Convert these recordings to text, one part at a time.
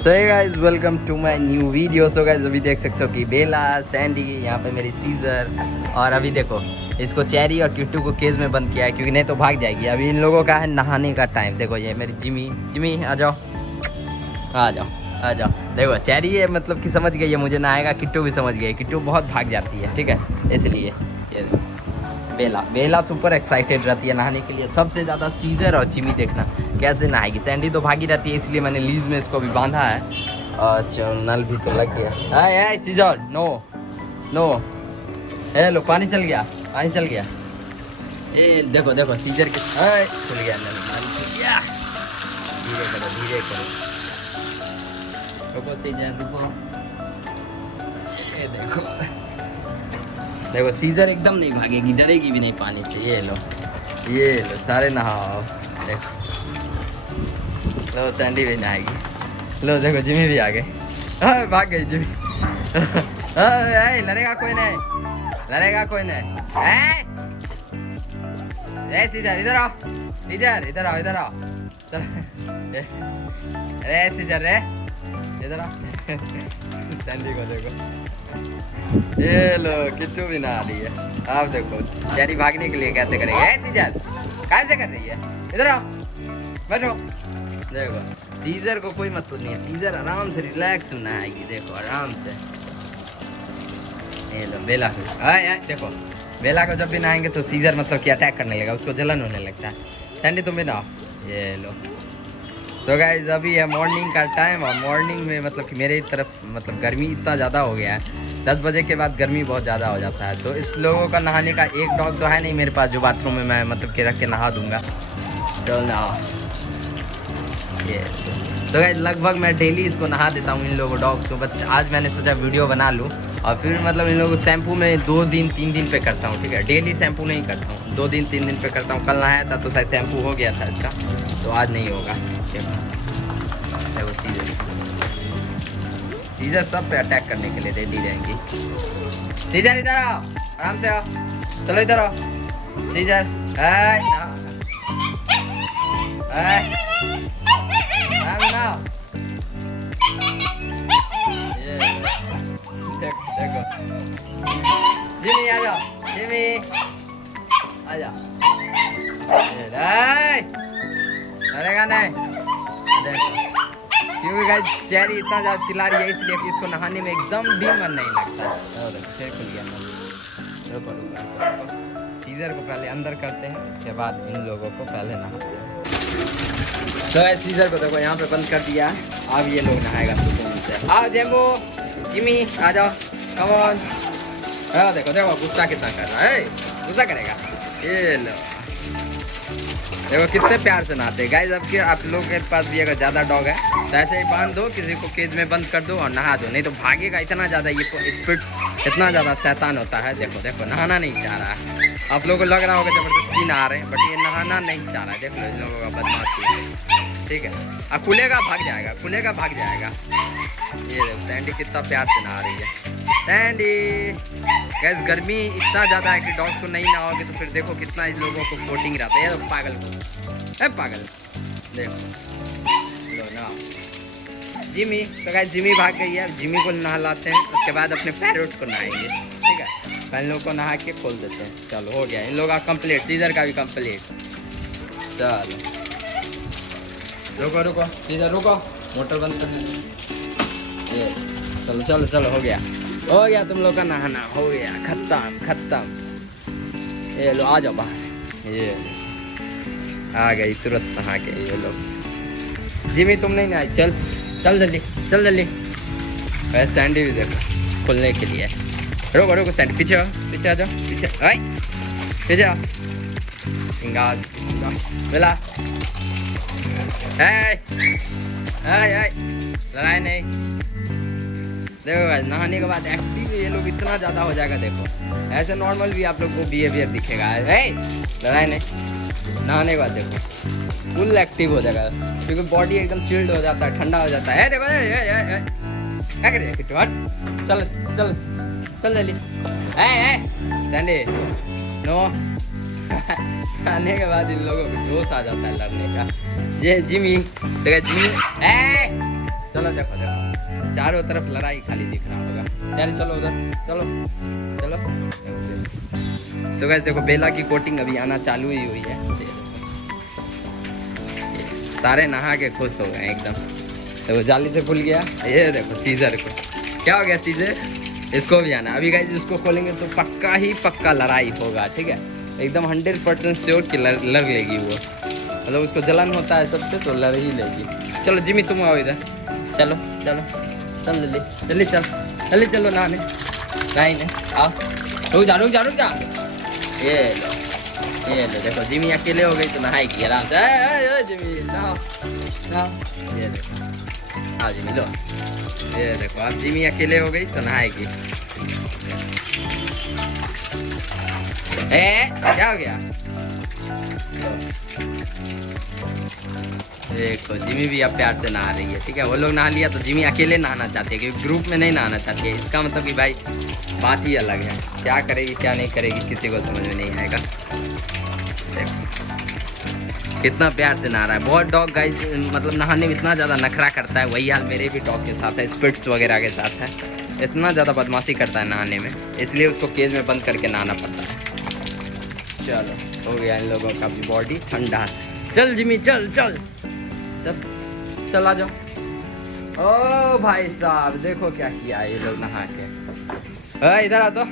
So hey guys welcome to my new video. So guys अभी देख सकते हो कि बेला, सैंडी, यहाँ पे मेरी सीजर और अभी देखो इसको चेरी और किट्टू को केज में बंद किया है क्योंकि नहीं तो भाग जाएगी। अभी इन लोगों का है नहाने का टाइम। देखो ये मेरी जिमी, जिमी आ जाओ आ जाओ आ जाओ। देखो चेरी है मतलब कि समझ गई है मुझे नहाएगा, किट्टू भी समझ गई, किट्टू बहुत भाग जाती है, ठीक है, इसलिए ये बेला, बेला सुपर एक्साइटेड रहती है नहाने के लिए। सबसे ज़्यादा सीजर और जिमी देखना कैसे नहाएगी। सैंडी तो भागी रहती है इसलिए मैंने लीज में इसको भी बांधा है। अच्छा नल भी तो लग गया। आए सीजर नो नो, हेलो पानी चल गया, पानी चल गया। ए देखो देखो सीजर के खुल गया नल, पानी खुल गया। धीरे करो धीरे करो, रुको सीजर रुको। ये देखो देखो सीजर एकदम नहीं भागेगी, डरेगी भी नहीं पानी से। ये लो सारे नहाओ। देखो लो सैंडी भी नहाएगी। लो देखो जिमी भी आ गए, भाग गई जिमी। लड़ेगा कोई नहीं, लड़ेगा कोई नहीं। सीजर इधर आओ, सीजर इधर आओ, इधर आओ। अरे सीजर रे इधर आओ। सैंडी को देखो, ये लो किट्टू भी नहा रही है। आप देखो चेरी भागने के लिए कैसे करेगी। सीजर कैसे कर रही है, इधर आओ बैठो। देखो सीजर को कोई मतलब नहीं है, सीजर आराम से रिलैक्स नहाएगी। देखो आराम से। ये लो बेला, देखो बेला को जब भी नहाएंगे तो सीजर मतलब कि अटैक करने लगा, उसको जलन होने लगता है। सैंडी तुम भी नहाओ। ये लो तो गाइस अभी है मॉर्निंग का टाइम और मॉर्निंग में मतलब कि मेरी तरफ मतलब गर्मी इतना ज़्यादा हो गया है। 10 बजे के बाद गर्मी बहुत ज़्यादा हो जाता है। तो इस लोगों का नहाने का एक डॉग तो है नहीं मेरे पास जो बाथरूम में मैं मतलब कि रख के नहा दूंगा। चलो नहाओ। ये तो गाइस लगभग मैं डेली इसको नहा देता हूँ इन लोगों डॉग्स को। बट आज मैंने सोचा वीडियो बना लूँ और फिर मतलब इन लोगों को शैम्पू में 2 दिन 3 दिन पे करता हूँ, ठीक है। डेली शैम्पू नहीं करता हूँ, 2 दिन 3 दिन पे करता हूँ। कल नहाया था तो शायद शैम्पू हो गया था इसका, तो आज नहीं होगा। देखो सीजर सब पे अटैक करने के लिए रेडी रहेंगी। सीजर इधर आओ, आराम से आओ, चलो इधर आओ सीजर। देखो जिमी आ जाओ, जिमी आ जाओ। डरेगा नहीं, देखो क्योंकि गाइस चेरी इतना ज़्यादा चिल्ला रही है इसलिए कि इसको नहाने में एकदम भी मन नहीं लगता। और फिर खुल गया नल। रुको रुको रुको, सीजर को पहले अंदर करते हैं, उसके बाद इन लोगों को पहले नहाते हैं। तो गाइस सीजर को देखो यहाँ पे बंद कर दिया, अब ये लोग नहाएगा सुकून से। आओ जेम्बो, जिमी आ जाओ, कम ऑन। देखो देखो गुस्सा कितना कर रहा है, गुस्सा करेगा। ये लो देखो कितने प्यार से नहाते हैं गाइस। अब आप लोगों के पास भी अगर ज़्यादा डॉग है तो ऐसे ही बांध दो, किसी को केज में बंद कर दो और नहा दो, नहीं तो भागेगा इतना ज़्यादा। ये स्पीड इतना ज़्यादा शैतान होता है। देखो देखो नहाना नहीं चाह रहा है। आप लोगों को लग रहा होगा ज़बरदस्ती नहा रहे हैं, बट ये नहाना नहीं चाह रहा है। देख लो इन लोगों का बदमाशी, ठीक है। अब खुलेगा भाग जाएगा, खुलेगा भाग जाएगा। ये देखो सैंडी कितना प्यार से नहा रही है। सैंडी गैस गर्मी इतना ज़्यादा है कि डॉग्स को नहीं नहाओगे तो फिर देखो कितना इन लोगों को कोटिंग रहता है। तो पागल को पागल देखो लो नहाओ। जिमी तो गैस जिमी भाग गई है, जिमी को नहलाते हैं, उसके बाद अपने पैरोट को नहाएंगे, ठीक है। पहले लोग को नहा के खोल देते हैं। चलो हो गया इन लोगों का कंप्लीट, सीजर का भी कंप्लीट। चलो रुको रुको सीजर रुको, मोटर बंद कर। ये चलो चलो चलो हो गया तुम लोग का नहाना हो गया, खत्म खत्म। ये लो आ जाओ बाहर। ये आ गई तुरंत नहा के। ये लो जिमी तुम नहीं नहाई, चल चल जल्दी चल जल्दी। वैसे सैंडी भी देखो खुलने के लिए। रुको रुको सैंडी पीछे आओ, पीछे आ जाओ, पीछे आओ। बेला लड़ाई नहीं। देखो गाइस नहाने के बाद एक्टिव ये लोग इतना ज़्यादा हो जाएगा। देखो ऐसे नॉर्मल भी आप लोग को बिहेवियर दिखेगा। लड़ाई नहीं, नहाने के बाद देखो फुल एक्टिव हो जाएगा क्योंकि बॉडी एकदम चिल्ड हो जाता है, ठंडा हो जाता है। देखो क्या करिए किट्टू, हट चल चल चल जल्दी। Sandy no. आने के बाद इन लोगों को जोश आ जाता है लड़ने का। ये जिमी देखा जिमी चलो देखो देखो चारों तरफ लड़ाई खाली दिख रहा होगा। यार चलो उधर चलो चलो। सो गाइस देखो बेला की कोटिंग अभी आना चालू ही हुई है। सारे नहा के खुश हो गए एकदम। देखो जाली से खुल गया। ये देखो सीजर को क्या हो गया, सीजर इसको भी आना। अभी गाइस इसको खोलेंगे तो पक्का ही पक्का लड़ाई होगा, ठीक है एकदम 100% श्योर कि लड़ लेगी वो। मतलब उसको जलन होता है सबसे तो लड़ ही लेगी। चलो जिमी तुम आओ इधर, चलो चलो चल जल्दी जल्दी चल जल्दी चलो नहाने। नहीं आओ, रुक जा ये लो देखो जिमी अकेले हो गई तो नहाएगी आराम से। जिमी नहाओ नहाओ। ये देखो हाँ जिमी लो। ये देखो अब जिमी अकेले हो गई तो नहाएगी। क्या हो गया? देखो जिमी भी अब प्यार से नहा रही है, ठीक है वो लोग नहा लिया तो जिमी अकेले नहाना चाहती है क्योंकि ग्रुप में नहीं नहाना चाहती है। इसका मतलब कि भाई बात ही अलग है, क्या करेगी क्या नहीं करेगी किसी को समझ में नहीं आएगा। कितना प्यार से नहा रहा है। बहुत डॉग गाइस मतलब नहाने में इतना ज़्यादा नखरा करता है, वही हाल मेरे भी डॉग के साथ है, स्पिट्स वगैरह के साथ है। इतना ज़्यादा बदमाशी करता है नहाने में, इसलिए उसको केज में बंद करके नहाना पड़ता है। चलो हो गया इन लोगों का भी बॉडी ठंडा। चल जिमी चल चल चल चल आ जाओ। ओ भाई साहब देखो क्या किया ये लोग नहा के। इधर आ तो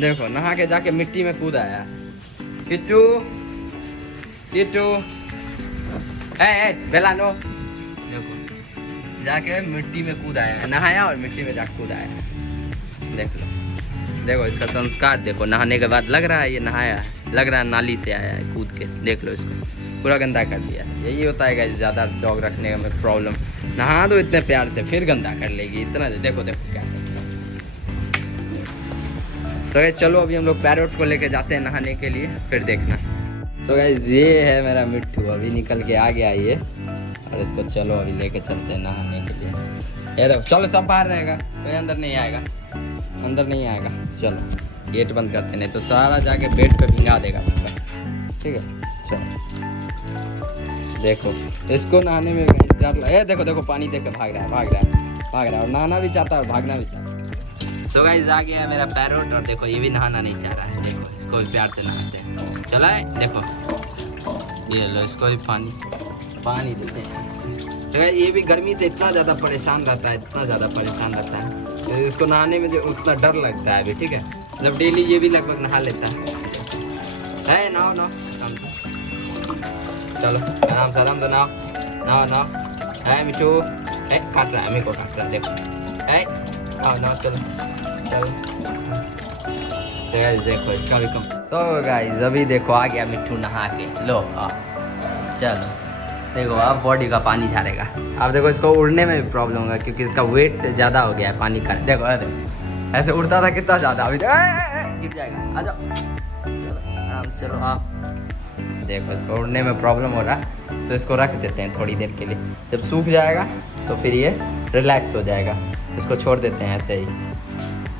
देखो नहा के जाके मिट्टी में कूद आया। किट्टू किट्टू बेला नो देखो जाके मिट्टी में कूद आया, नहाया और मिट्टी में जाके कूद आया। देख लो देखो इसका संस्कार देखो, नहाने के बाद लग रहा है ये नहाया है, लग रहा है नाली से आया है कूद के। देख लो इसको पूरा गंदा कर दिया। यही होता है गाइस ज़्यादा डॉग रखने में प्रॉब्लम। नहा दो इतने प्यार से फिर गंदा कर लेगी इतना। देखो देखो क्या तो गाइस चलो अभी हम लोग पैरोट को लेके जाते हैं नहाने के लिए, फिर देखना। तो गाइस ये है मेरा मिट्टू, अभी निकल के आ गया ये, और इसको चलो अभी लेके चलते हैं नहाने के लिए। ये देखो चलो सब बाहर रहेगा, कोई अंदर नहीं आएगा, अंदर नहीं आएगा। चलो गेट बंद करते नहीं तो सारा जाके बेड पे भिंगा देगा पक्का, ठीक है। चलो देखो इसको नहाने में डर लगा। देखो देखो पानी देख के भाग रहा है और नहाना भी चाहता है और भागना भी चाहता है। तो गाइस आ गया मेरा पैरोट और देखो ये भी नहाना नहीं चाह रहा है। देखो इसको भी प्यार से नहाते हैं। चला है देखो ये लो इसको भी पानी देते हैं। तो ये भी गर्मी से इतना ज़्यादा परेशान रहता है, इतना ज़्यादा परेशान रहता है तो इसको नहाने में जो उतना डर लगता है अभी, ठीक है मतलब डेली ये भी लगभग नहा लेता है। नहाओ आराम से, चलो आराम से नहाओ। है मिठू काट रहा है, मेरे को काट रहा है देखो। आओ चलो देखो इसका भी कम। तो गाइस अभी देखो आ गया मिट्टू नहा के। लो चलो देखो अब बॉडी का पानी झाड़ेगा। अब देखो इसको उड़ने में भी प्रॉब्लम होगा क्योंकि इसका वेट ज़्यादा हो गया है पानी का। देखो ऐसे उड़ता था कितना ज़्यादा, अभी गिर जाएगा। आ जाओ चलो आराम से चलो। देखो इसको उड़ने में प्रॉब्लम हो रहा तो इसको रख देते हैं थोड़ी देर के लिए, जब सूख जाएगा तो फिर ये रिलैक्स हो जाएगा। इसको छोड़ देते हैं ऐसे ही।